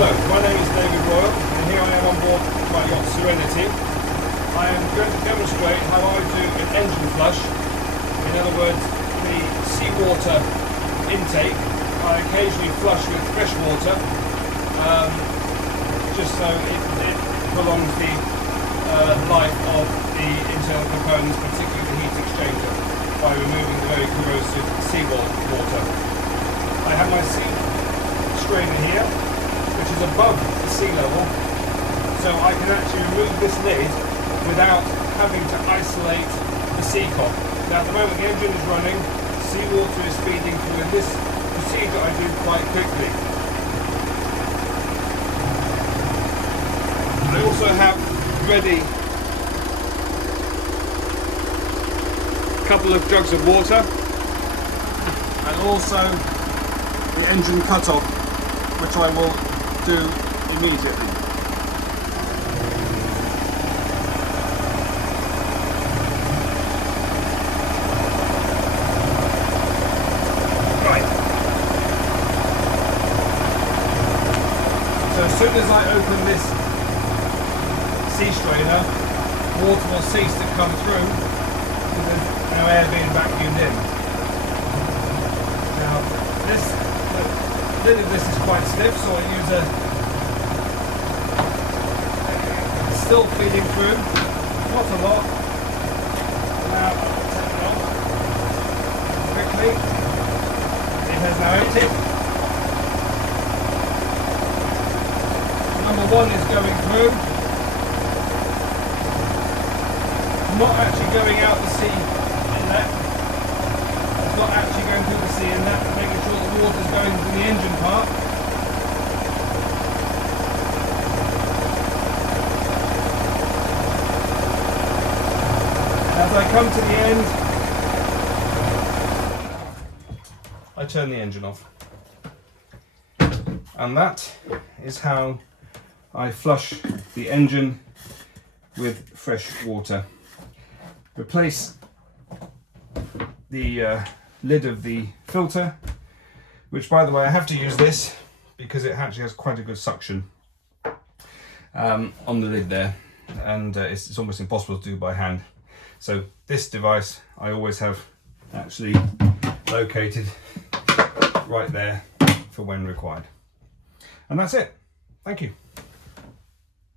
Hello, my name is David Royal and here I am on board my yacht Serenity. I am going to demonstrate how I do an engine flush. In other words, the seawater intake I occasionally flush with fresh water, just so it prolongs the life of the internal components, particularly the heat exchanger, by removing the very corrosive seawater. I have my sea strainer here, which is above the sea level, so I can actually remove this lid without having to isolate the sea cock. Now at the moment the engine is running, seawater is feeding through, and this procedure I do quite quickly. I also have ready a couple of jugs of water and also the engine cut-off, which I will do immediately. Right. So as soon as I open this sea strainer, water will cease to come through because there's no air being vacuumed in. Now the lid of this is quite stiff, so I use it's still feeding through, not a lot. Now I'll take it off quickly. It has now emptied. Number one is going through, not actually going out the sea inlet. It's not actually going through the sea inlet, making sure the water's going to the engine part. As I come to the end, I turn the engine off. And that is how I flush the engine with fresh water. Replace the lid of the filter, which by the way I have to use this because it actually has quite a good suction on the lid there, and it's almost impossible to do by hand. So this device I always have actually located right there for when required. And that's it. Thank you.